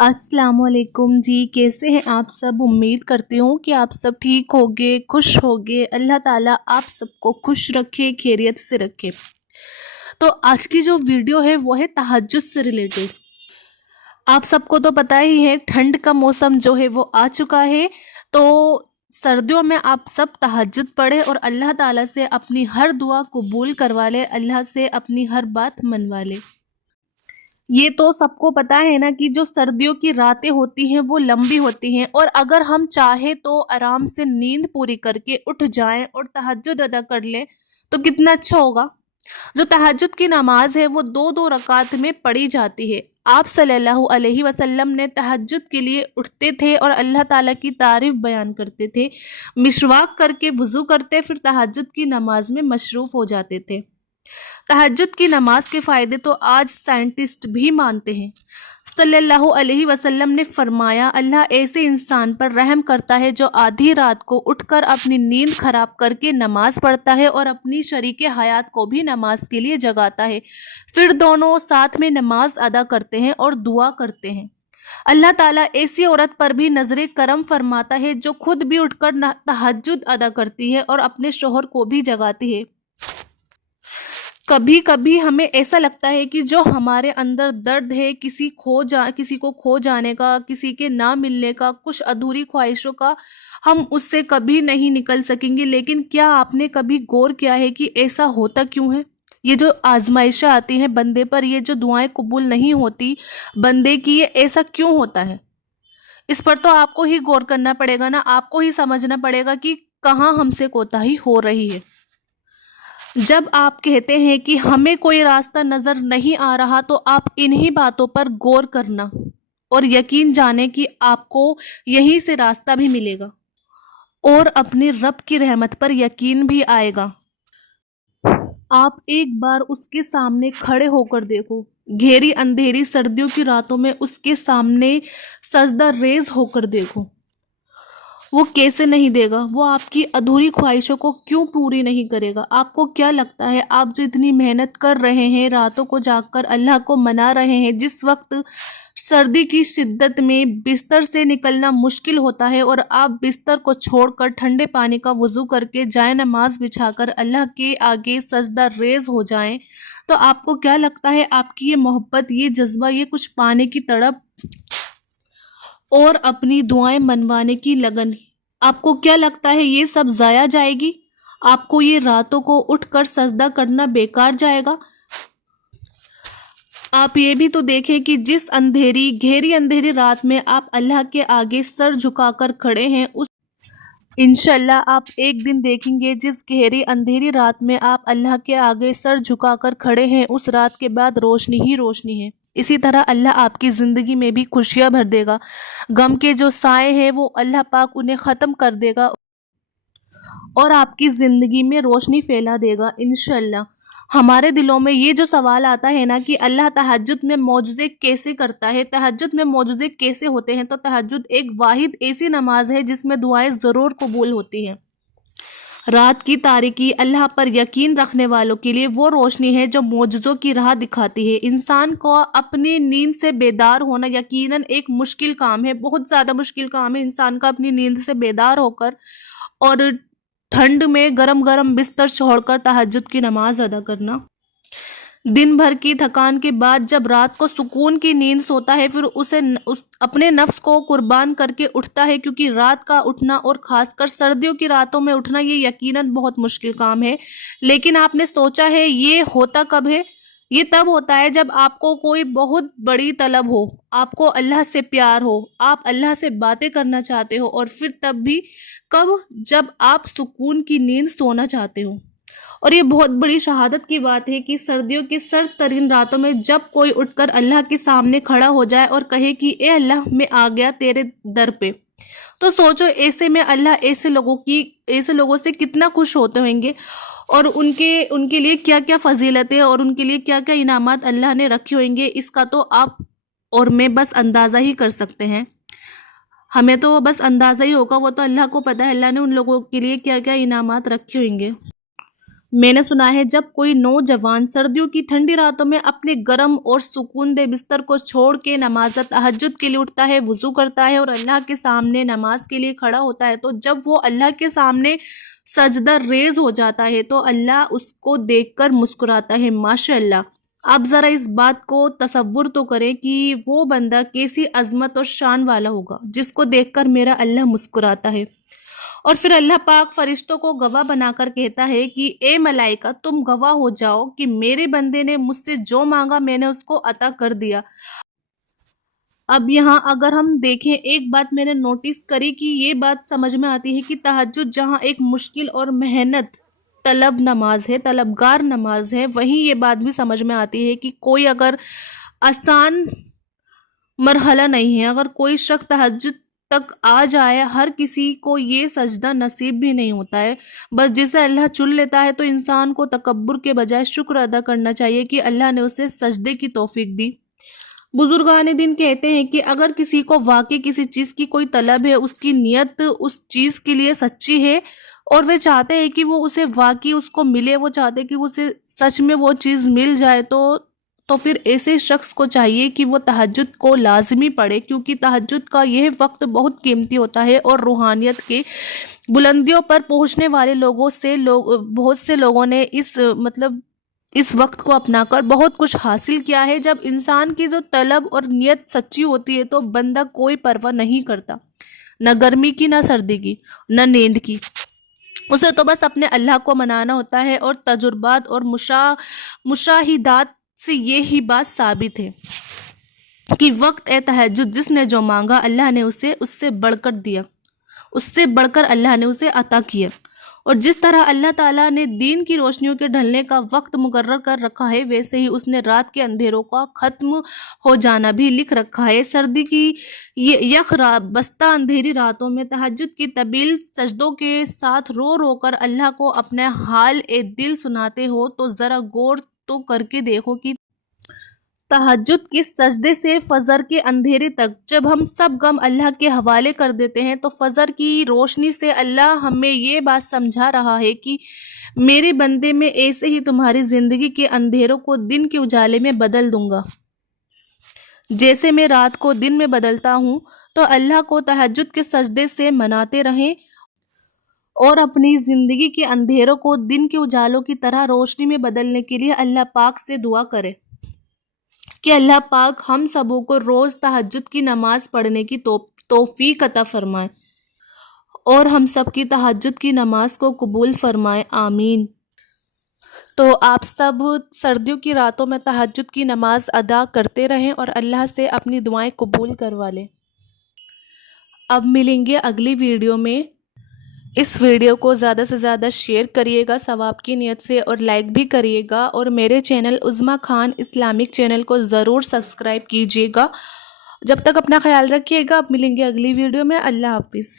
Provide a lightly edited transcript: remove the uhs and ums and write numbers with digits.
अस्सलाम वालेकुम जी। कैसे हैं आप सब? उम्मीद करती हूँ कि आप सब ठीक होगे, खुश होगे। अल्लाह ताला आप सबको खुश रखे, खैरियत से रखे। तो आज की जो वीडियो है वो है तहज्जुद से रिलेटेड। आप सबको तो पता ही है ठंड का मौसम जो है वो आ चुका है। तो सर्दियों में आप सब तहज्जुद पढ़े और अल्लाह ताला से अपनी हर दुआ कबूल करवा ले, अल्लाह से अपनी हर बात मनवा ले। ये तो सबको पता है ना कि जो सर्दियों की रातें होती हैं वो लंबी होती हैं, और अगर हम चाहे तो आराम से नींद पूरी करके उठ जाएं और तहज्जुद अदा कर लें तो कितना अच्छा होगा। जो तहज्जुद की नमाज है वो दो दो रकात में पढ़ी जाती है। आप सल्लल्लाहु अलैहि वसल्लम ने तहज्जुद के लिए उठते थे और अल्लाह ताला की तारीफ बयान करते थे, मिशवाक करके वुज़ू करते, फिर तहज्जुद की नमाज में मशरूफ़ हो जाते थे। तहज्जुद की नमाज के फ़ायदे तो आज साइंटिस्ट भी मानते हैं। सल्लल्लाहु अलैहि वसल्लम ने फरमाया, अल्लाह ऐसे इंसान पर रहम करता है जो आधी रात को उठकर अपनी नींद खराब करके नमाज पढ़ता है और अपनी शरीके हयात को भी नमाज के लिए जगाता है, फिर दोनों साथ में नमाज अदा करते हैं और दुआ करते हैं। अल्लाह ताला ऐसी औरत पर भी नजरे करम फरमाता है जो खुद भी उठकर तहज्जुद अदा करती है और अपने शोहर को भी जगाती है। कभी कभी हमें ऐसा लगता है कि जो हमारे अंदर दर्द है, किसी को खो जाने का, किसी के ना मिलने का, कुछ अधूरी ख्वाहिशों का, हम उससे कभी नहीं निकल सकेंगे। लेकिन क्या आपने कभी गौर किया है कि ऐसा होता क्यों है? ये जो आजमाइशें आती हैं बंदे पर, ये जो दुआएं कबूल नहीं होती बंदे की, ये ऐसा क्यों होता है? इस पर तो आपको ही गौर करना पड़ेगा ना, आपको ही समझना पड़ेगा कि कहाँ हमसे कोताही हो रही है। जब आप कहते हैं कि हमें कोई रास्ता नजर नहीं आ रहा, तो आप इन्हीं बातों पर गौर करना और यकीन जाने कि आपको यहीं से रास्ता भी मिलेगा और अपनी रब की रहमत पर यकीन भी आएगा। आप एक बार उसके सामने खड़े होकर देखो, घेरी अंधेरी सर्दियों की रातों में उसके सामने सजदा रेज होकर देखो, वो कैसे नहीं देगा? वो आपकी अधूरी ख्वाहिशों को क्यों पूरी नहीं करेगा? आपको क्या लगता है, आप जो इतनी मेहनत कर रहे हैं, रातों को जागकर अल्लाह को मना रहे हैं, जिस वक्त सर्दी की शिद्दत में बिस्तर से निकलना मुश्किल होता है और आप बिस्तर को छोड़कर ठंडे पानी का वुज़ू करके जाए नमाज बिछाकर अल्लाह के आगे सजदा रेज हो जाएं, तो आपको क्या लगता है आपकी ये मोहब्बत, ये जज्बा, ये कुछ पाने की तड़प और अपनी दुआएं मनवाने की लगन, आपको क्या लगता है ये सब ज़ाया जाएगी? आपको ये रातों को उठकर सजदा करना बेकार जाएगा? आप ये भी तो देखें कि जिस अंधेरी घेरी अंधेरी रात में आप अल्लाह के आगे सर झुकाकर खड़े हैं, उस इंशाल्लाह आप एक दिन देखेंगे जिस गहरी अंधेरी रात में आप अल्लाह के आगे सर झुकाकर खड़े हैं, उस रात के बाद रोशनी ही रोशनी है। इसी तरह अल्लाह आपकी ज़िंदगी में भी खुशियाँ भर देगा। गम के जो साए हैं वो अल्लाह पाक उन्हें ख़त्म कर देगा और आपकी ज़िंदगी में रोशनी फैला देगा इंशाल्लाह। हमारे दिलों में ये जो सवाल आता है ना कि अल्लाह तहज्जुद में मौजूज़े कैसे करता है, तहज्जुद में मौजूज़े कैसे होते हैं, तो तहज्जुद एक वाहिद ऐसी नमाज है जिसमें दुआएं ज़रूर कबूल होती हैं। रात की तारीकी अल्लाह पर यकीन रखने वालों के लिए वो रोशनी है जो मौजज़ों की राह दिखाती है। इंसान को अपनी नींद से बेदार होना यकीनन एक मुश्किल काम है, बहुत ज़्यादा मुश्किल काम है इंसान का अपनी नींद से बेदार होकर और ठंड में गरम गरम बिस्तर छोड़कर तहज्जुद की नमाज अदा करना। दिन भर की थकान के बाद जब रात को सुकून की नींद सोता है, फिर अपने नफ्स को कुर्बान करके उठता है, क्योंकि रात का उठना और खासकर सर्दियों की रातों में उठना ये यकीनन बहुत मुश्किल काम है। लेकिन आपने सोचा है ये होता कब है? ये तब होता है जब आपको कोई बहुत बड़ी तलब हो, आपको अल्लाह से प्यार हो, आप अल्लाह से बातें करना चाहते हो, और फिर तब भी कब? जब आप सुकून की नींद सोना चाहते हो। और ये बहुत बड़ी शहादत की बात है कि सर्दियों की सर्द तरीन रातों में जब कोई उठकर अल्लाह के सामने खड़ा हो जाए और कहे कि ए अल्लाह, मैं आ गया तेरे दर पे, तो सोचो ऐसे में अल्लाह ऐसे लोगों से कितना खुश होते होंगे और उनके लिए क्या क्या फजीलतें और उनके लिए क्या क्या इनामात अल्लाह ने रखे होंगे, इसका तो आप और मैं बस अंदाज़ा ही कर सकते हैं। हमें तो बस अंदाज़ा ही होगा, वो तो अल्लाह को पता है अल्लाह ने उन लोगों के लिए क्या क्या इनामात रखे होंगे। میں نے سنا ہے جب کوئی نوجوان سردیوں کی ٹھنڈی راتوں میں اپنے گرم اور سکون دہ بستر کو چھوڑ کے نماز تہجد کے لیے اٹھتا ہے، وضو کرتا ہے اور اللہ کے سامنے نماز کے لیے کھڑا ہوتا ہے، تو جب وہ اللہ کے سامنے سجدہ ریز ہو جاتا ہے تو اللہ اس کو دیکھ کر مسکراتا ہے۔ ماشاءاللہ، آپ ذرا اس بات کو تصور تو کریں کہ وہ بندہ کیسی عظمت اور شان والا ہوگا جس کو دیکھ کر میرا اللہ مسکراتا ہے۔ اور پھر اللہ پاک فرشتوں کو گواہ بنا کر کہتا ہے کہ اے ملائکہ، تم گواہ ہو جاؤ کہ میرے بندے نے مجھ سے جو مانگا میں نے اس کو عطا کر دیا۔ اب یہاں اگر ہم دیکھیں، ایک بات میں نے نوٹس کری کہ یہ بات سمجھ میں آتی ہے کہ تہجد جہاں ایک مشکل اور محنت طلب نماز ہے، طلبگار نماز ہے، وہیں یہ بات بھی سمجھ میں آتی ہے کہ کوئی اگر آسان مرحلہ نہیں ہے، اگر کوئی شخص تہجد تک آ جائے، ہر کسی کو یہ سجدہ نصیب بھی نہیں ہوتا ہے۔ بس جسے اللہ چن لیتا ہے تو انسان کو تکبر کے بجائے شکر ادا کرنا چاہیے کہ اللہ نے اسے سجدے کی توفیق دی۔ بزرگان دین کہتے ہیں کہ اگر کسی کو واقعی کسی چیز کی کوئی طلب ہے، اس کی نیت اس چیز کے لیے سچی ہے اور وہ چاہتے ہیں کہ وہ اسے واقعی اس کو ملے، وہ چاہتے ہیں کہ اسے سچ میں وہ چیز مل جائے، تو پھر ایسے شخص کو چاہیے کہ وہ تہجد کو لازمی پڑھے، کیونکہ تہجد کا یہ وقت بہت قیمتی ہوتا ہے اور روحانیت کے بلندیوں پر پہنچنے والے بہت سے لوگوں نے اس وقت کو اپنا کر بہت کچھ حاصل کیا ہے۔ جب انسان کی جو طلب اور نیت سچی ہوتی ہے تو بندہ کوئی پرواہ نہیں کرتا، نہ گرمی کی، نہ سردی کی، نہ نیند کی، اسے تو بس اپنے اللہ کو منانا ہوتا ہے۔ اور تجربات اور مشاہدات سے یہی بات ثابت ہے کہ وقت تہجد جس نے جو مانگا اللہ نے اسے اس سے بڑھ کر دیا، اس سے بڑھ کر اللہ نے اسے عطا کیا۔ اور جس طرح اللہ تعالیٰ نے دین کی روشنیوں کے ڈھلنے کا وقت مقرر کر رکھا ہے، ویسے ہی اس نے رات کے اندھیروں کا ختم ہو جانا بھی لکھ رکھا ہے۔ سردی کی یخ بستہ اندھیری راتوں میں تہجد کی طویل سجدوں کے ساتھ رو رو کر اللہ کو اپنے حال دل سناتے ہو تو ذرا غور تو کر کے دیکھو کہ تہجد کے سجدے سے فجر کے اندھیرے تک جب ہم سب غم اللہ کے حوالے کر دیتے ہیں تو فجر کی روشنی سے اللہ ہمیں یہ بات سمجھا رہا ہے کہ میرے بندے میں ایسے ہی تمہاری زندگی کے اندھیروں کو دن کے اجالے میں بدل دوں گا، جیسے میں رات کو دن میں بدلتا ہوں۔ تو اللہ کو تہجد کے سجدے سے مناتے رہیں اور اپنی زندگی کے اندھیروں کو دن کے اجالوں کی طرح روشنی میں بدلنے کے لیے اللہ پاک سے دعا کریں کہ اللہ پاک ہم سبوں کو روز تہجد کی نماز پڑھنے کی توفیق عطا فرمائے اور ہم سب کی تہجد کی نماز کو قبول فرمائے، آمین۔ تو آپ سب سردیوں کی راتوں میں تہجد کی نماز ادا کرتے رہیں اور اللہ سے اپنی دعائیں قبول کروا لیں۔ اب ملیں گے اگلی ویڈیو میں۔ اس ویڈیو کو زیادہ سے زیادہ شیئر کریے گا ثواب کی نیت سے، اور لائک بھی کریے گا، اور میرے چینل عظمیٰ خان اسلامک چینل کو ضرور سبسکرائب کیجیے گا۔ جب تک اپنا خیال رکھیے گا، اب ملیں گے اگلی ویڈیو میں۔ اللہ حافظ۔